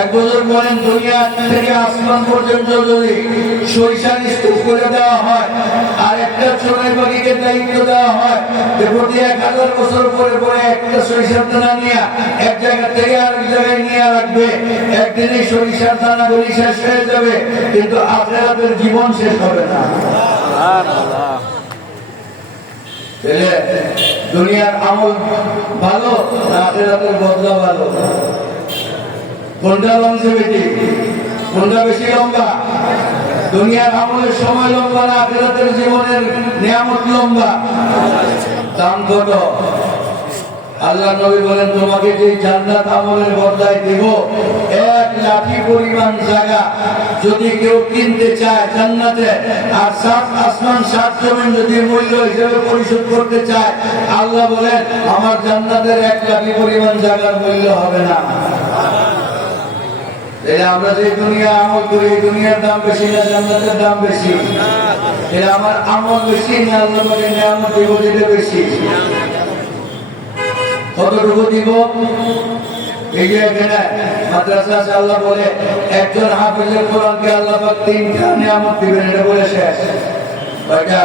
1 বছর বলেন, দুনিয়া থেকে আসমান পর্যন্ত যদি সরিষার স্তূপ করে দেওয়া হয় আর একটা চোরের বাড়িকে দায়িত্ব দেওয়া হয় যে প্রতি 1000 বছর পরে পরে একটা সরিষার দানা নিয়ে এক জায়গা থেকে আরেক জায়গায় নিয়ে রাখবে, একদিনে সরিষার দানাগুলি শেষ হয়ে যাবে, কিন্তু আখিরাতের জীবন শেষ হবে না। দুনিয়ার আমল ভালো না আখিরাতের বদলা ভালো? কোনটা লংজিভিটি, কোনটা বেশি লম্বা? দুনিয়ার আমলের সময় লম্বা না আখিরাতের জীবনের নিয়ামত লম্বা? দাম কত? আল্লাহ নবী বলেন, তোমাকে যে জান্নাত আমলের বদলায় দেব, 1 লাঠি পরিমাণ জায়গা যদি কেউ কিনতে চায় জান্নাতে, আর 7 আসমান 7 জমিন যদি মূল্য হিসেবে পরিশোধ করতে চায়, আল্লাহ বলেন আমার জান্নাতের 1 লাঠি পরিমাণ জায়গার মূল্য হবে না। আমরা যে দুনিয়া আমল করি, এই দুনিয়ার দাম বেশি না জান্নাতের দাম বেশি? আমার আমল বেশি না আল্লাহ পাকের নিয়ামত দিব দিতে বেশি? কতটুকু দিব? এই যে এখানে মাদ্রাসা আছে, আল্লাহ বলে একজন হাফেজের কোরআনকে আল্লাহ পাক 3টা নিয়ামত দিবেন, এটা বলে শেষ। কয়টা?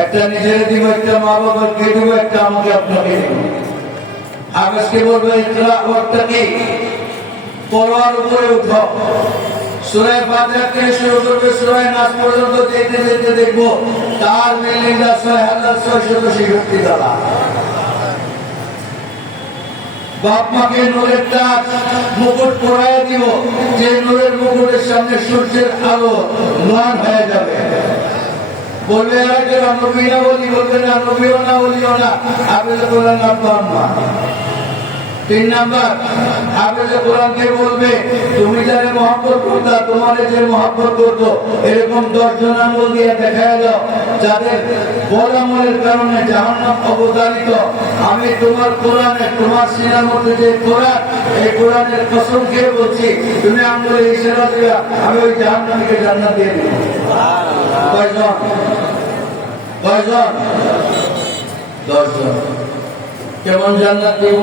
একটা নিজের দিব, একটা মা বাবাকে দিব, একটা আমাকে আপনাকে দিব। হাফেজকে বলবে ইকরা ওয়াত্তাকি, পড়ার উপরে উঠো, সূরা ফাতিহা থেকে শুরু করবে সূরা নাস পর্যন্ত যেতে যেতে দেখবো তার বিল্ডিংটা 6666 তলা। বাপ মাকে নূরের তাজ মুকুট পরাইয়া দিব, যে নূরের মুকুটের সামনে সূর্যের আলো ম্লান হয়ে যাবে। বলবে নবী না বলি, বলবে না নবীও না বলিও না, হাফেজে কোরআন না। 3 নাম্বার, হাফেজে কোরআনকে বলবে তুমি যারে মহব্বত করতা, তোমারে যে মহব্বত করতো, এরকম 10 জন আঙ্গুল দিয়ে দেখায় দাও যাদের বড় আমলের কারণে জাহান্নাম অবধারিত। আমি তোমার কোরআনে, তোমার সিনার মধ্যে যে কোরআন, এই কোরআনের কসম খেয়ে বলছি, তুমি আঙ্গুলে ইশারা দিবা, আমি ওই জাহান্নামীকে জান্নাত দিয়ে দিব। কয়জন? 10 জন। কেমন জান্নাত দিব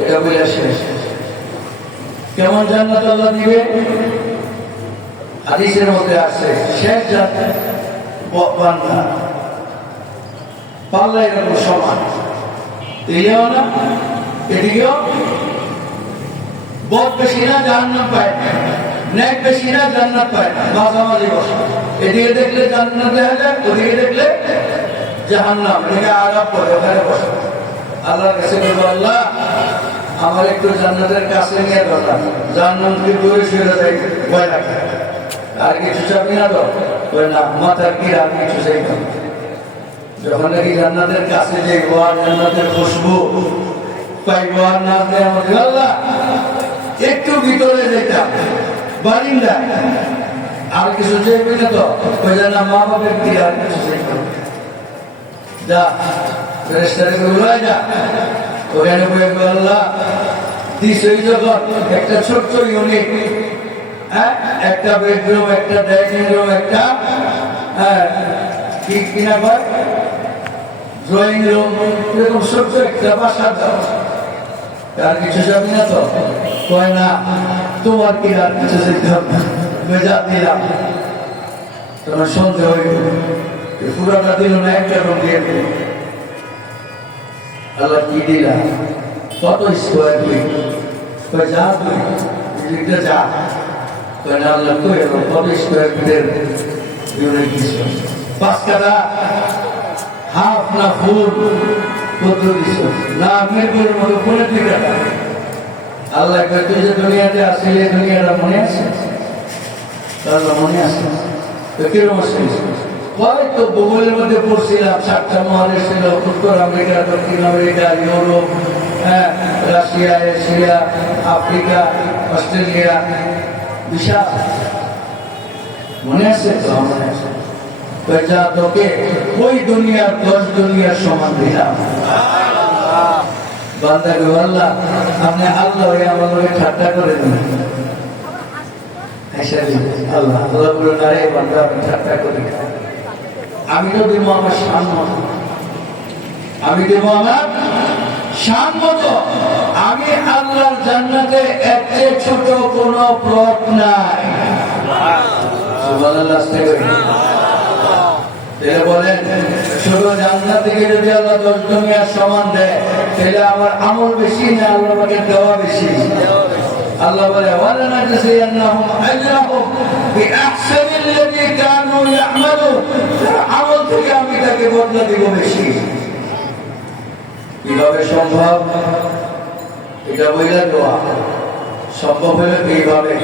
এটা বলে শেষ। কেমন জান্নাত আল্লাহ দিবে? হাদিসের মধ্যে আছে, শেষ জান্নাত বান্দা পাল্লা এরকম সমান, দিলেও না এদিকেও বহুত বেশি না জাহান্নাম পায় না, নেক বেশি না জান্নাত পায় না, মাঝামাঝি বসে। এদিকে দেখলে জান্নাত দেখা যায়, ওদিকে দেখলে জাহান্নাম, এদিকে আরাম করে ওখানে বসে। আল্লাহর কাছে বলবো, আল্লাহ আমার একটু জান্নাতের কাছে নিয়ে দরকার, জাহান্নাম থেকে দূরে সরে যাই, ভয় লাগে। আর কিছু চাবি না তো? না, মাথার কি আর কিছু চাই না। যখন নাকি জান্নাতের কাছে যে আর জান্নাতের খুশবু পাইব আর না দেয় আমাদের, আল্লাহ একটু ভিতরে যেতাম বারিন্দায়, আর কিছু চাইবে না তো? না, মা বাবার কি আর কিছু চাইব যা ওখানে বয়ে আল্লাহ দিশই যখন একটা ছোট্ট ইউনিট, একটা বেডরুম, একটা ডাইনিং রুম, একটা কি কিনা ঘর, ড্রয়িং রুম, এরকম ছোট্ট একটা বাসা দাও, আর কিছু যাবি না তো? কয় না, তোমার কি আর কিছু যেতে হবে না, বেজা দিলাম। তোমার সন্দেহ হইল, পুরাটা দিল না, একটা রুম দিয়ে দিল। আল্লাহ কি দিলা? কত স্কোয়ার ফিট? কয় যা তুই যা। কয় না আল্লাহ কই কত স্কোয়ার ফিটের ইউনিট দিছ? 5 কাঠা, হাফ না ফুল কত দিছ? না মেঘের মতো 15 কাঠা। আল্লাহ কয় তুই যে দুনিয়াতে আসলে দুনিয়াটা মনে আছে? আল্লাহ মনে আছে। তো কিরকম আসছিস? হয়তো ভূগোলের মধ্যে পড়ছিলাম 7টা মহাদেশ ছিল, উত্তর আমেরিকা, দক্ষিণ আমেরিকা, ইউরোপ, হ্যাঁ, রাশিয়া, এশিয়া, আফ্রিকা, অস্ট্রেলিয়া, বিশাল মনে আছে তো? মনে আছে। যা তোকে ওই দুনিয়ার 10 দুনিয়ার সমান দিলাম। বান্দা গো আল্লাহ, আপনি আল্লাহ হয়ে আমাকে ঠাট্টা করে দিন। আল্লাহ আল্লাহ বলে না রে বান্দা, আমি ঠাট্টা করি, আমি তো দেবো আমার শান মতো, আমি দেবো আমার শান মতো। আমি আল্লাহর জান্নাতে এর চেয়ে ছোট কোন প্লট নাই। সুবহানাল্লাহ। বলেন ছোট জান্নাত থেকে যদি আল্লাহ 10 দুনিয়ার সমান দেয়, তাহলে আমার আমল বেশি না আল্লাহ আমাকে দেওয়া বেশি? আল্লাহ বলে ওয়ালানাজজিয়ান্নাহুম আজরাহুম বিআহসানিল্লাযী কানু ইয়ামালুন, আমল থেকে আমি তাকে বদলা দেব বেশি। কিভাবে সম্ভব? এটা বইলা দেওয়া সম্ভব হলে এইভাবে।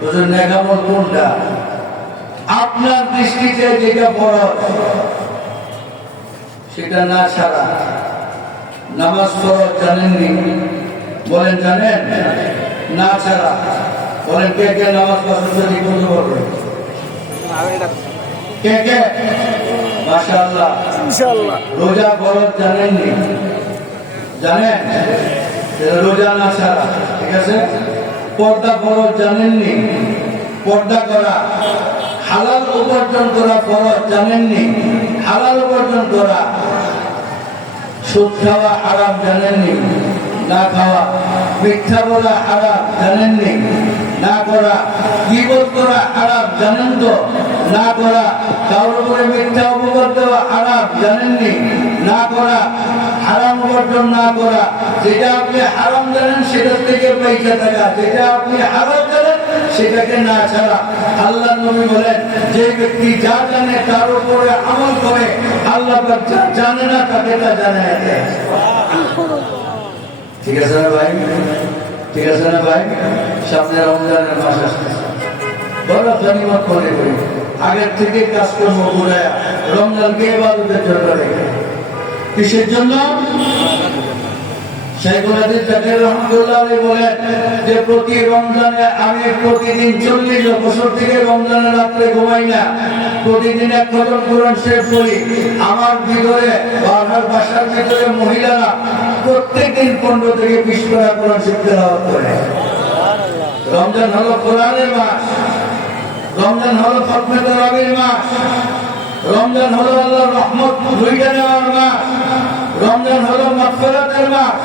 বুঝুন নেক আমল কোনটা? আপনার দৃষ্টিতে যেটা ফরজ সেটা না ছাড়া। নামাজ ফরজ জানেননি? বলেন জানেন? না ছাড়া বলেন কে কে নামাজ পছন্দ নিবন্ধ করবেন? কে কে? মাশাআল্লাহ, ইনশাআল্লাহ। রোজা ফরজ জানেননি? জানেন? রোজা না ছাড়া, ঠিক আছে। পর্দা ফরজ জানেননি? পর্দা করা, হালাল উপার্জন করা ফরজ জানেননি? হালাল উপার্জন করা। সুদ খাওয়া হারাম জানেননি? না খাওয়া। মিথ্যা বলা হারাম জানেননি? না করা। গীবত করা হারাম জানেন তো? না করা। কারোর উপরে মিথ্যা অপবাদ দেওয়া হারাম জানেননি? না করা। হারাম উপার্জন না করা। যেটা আপনি হারাম জানেন সেটা থেকে পয়সা থাকা, যেটা আপনি হারাম জানেন সেটাকে না ছাড়া। আল্লাহ নবী বলেন যে ব্যক্তি যা জানে তার উপরে আমল করে, আল্লাহ পাক যা জানে না তাকে তা জানায় দেয়। ঠিক আছে না ভাই? ঠিক আছে না ভাই? সামনে রমজানের মাস আসছে, বড় গনিমত মনে করি। আগের থেকে কাজকর্ম করে রমজানকে ইবাদতের জন্য রেখে। কিসের জন্য? শাইখুল হাদিস জাকির রহমাতুল্লাহ আলাইহি বলেন যে প্রতি রমজানে আমি প্রতিদিন 40 বছর থেকে রমজানের রাতে ঘুমাই না, প্রতিদিন এক খতম কোরআন শরীফ পড়ি। আমার ভিতরে আমার বাসার ভিতরে মহিলারা প্রত্যেকদিন 15 থেকে 20 পারা কোরআন শরীফ তেলাওয়াত করে। রমজান হলো কোরআনের মাস, রমজান হলো খতমে তারাবির মাস, রমজান হলো আল্লাহর রহমত লুইটা নেওয়ার মাস, রমজান হলো মাগফিরাতের মাস।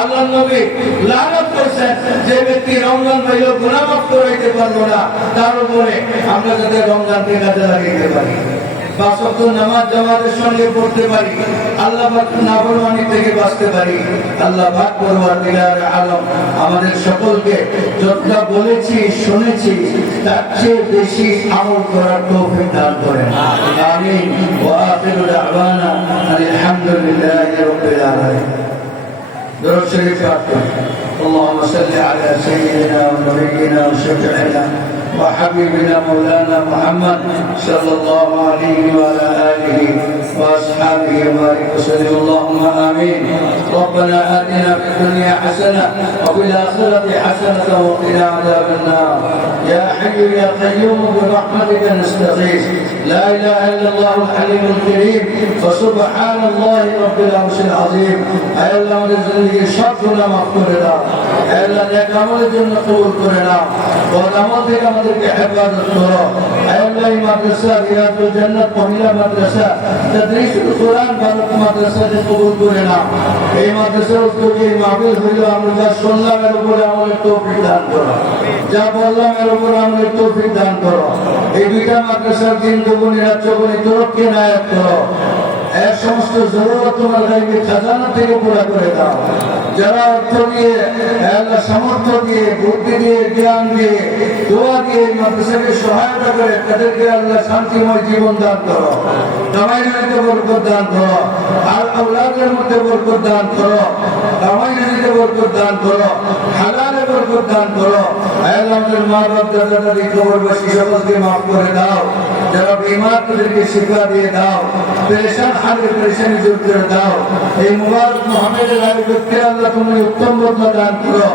আল্লাহ নবী লানত করেছেন যে ব্যক্তি রমজান পাইলেও গুনাহ মাফ করাইতে পারলো না, তার উপরে আমরা যাতে রমজানকে কাজে লাগাইতে পারি, 5 ওয়াক্ত নামাজ জামাতের সঙ্গে পড়তে পারি, আল্লাহ পাক নাফরমানি থেকে বাঁচতে পারি। আল্লাহ পাক পরওয়ারদিগার আলম আমাদের সকলকে যতটা বলেছি শুনেছি তার চেয়ে বেশি আমল করার তৌফিক দান করেন। আমিন। ওয়া আখিরু দাওয়ানা আলহামদুলিল্লাহি রাব্বিল আলামিন। درود شريف فاتح. اللهم صل على سيدنا ونبينا وشفيعنا وحبيبنا مولانا محمد صلى الله عليه وعلى آله وأصحابه وبارك وسلم. اللهم آمين. ربنا آتنا في الدنيا حسنة وفي الآخرة حسنة وقنا عذاب النار. يا حي يا قيوم برحمتك نستغيث. لا إله إلا الله الحليم الكريم فسبحان الله رب العرش العظيم. أي الله الذي شرطنا مغفور له. أي الله নেক আমলের জন্য কবুল করে নাও। বদ আমল থেকে আমাদেরকে হেফাজত করো। أي الله মাদ্রাসা রিয়াদুল জান্নাত মহিলা মাদ্রাসা তাদরিসুল কোরআন বালক মাদ্রাসাকে কবুল করে নাও। এই মাদ্রাসার উদ্যোগে মাহফিল হইল, আমরা যা শুনলাম এর উপরে আমলের তৌফিক দান করো, যা বললাম এর উপরে আমলের তৌফিক দান করো। এই দুইটা মাদ্রাসার দিন দুগুণী রাত চৌগুণী তরক্কি নায়াত করো। এর সমস্ত জরুরত তোমার গাইবে খাজানা থেকে পুরা করে দাও। যারা অর্থ দিয়ে, আল্লাহ সামর্থ্য দিয়ে, বুদ্ধি দিয়ে, জ্ঞান দিয়ে, দোয়া দিয়ে মাদ্রাসাকে সহায়তা করে তাদেরকে আল্লাহ শান্তিময় জীবন দান করো, কামাইতে বরকত দান করো, আর আওলাদের মধ্যে বরকত দান করো, কামাইতে বরকত দান করো, হালালে বরকত দান করো। আল্লাহ আমাদের মা বাপ দাদা দাদি কবরবাসী সকলকে মাফ করে দাও। যারা বিমার তাদেরকে শিক্ষা দিয়ে দাও, পেরেশান হালে পেরেশানি দূর করে দাও। এই মুবারক মুহাম্মদের আবিদকে আল্লাহ তুমি উত্তম বদলা দান করো।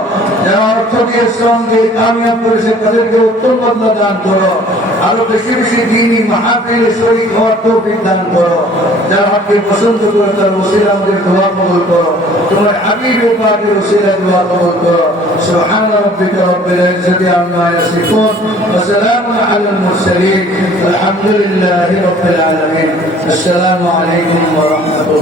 যারা অর্থ দিয়ে শ্রম দিয়ে কামিয়াব করেছে তাদেরকে উত্তম বদলা দান করো। আরো বেশি বেশি দিনই মাহফিলে শরীক হওয়ার তৌফিক দান করো। যারা হককে পছন্দ করে তার ওসিলা আমাদের দোয়া কবুল করো। তোমার হাবিবের পাকের ওসিলা দোয়া কবুল করো। সুবহান রাব্বিকা রব্বিল ইজ্জাতি আম্মা ইয়াসিফুন ওয়া সালামুন আলাল মুরসালিন আলহামদুলিল্লাহি রাব্বিল আলামিন। আসসালামু আলাইকুম ওয়া রাহমাতুল্লাহ।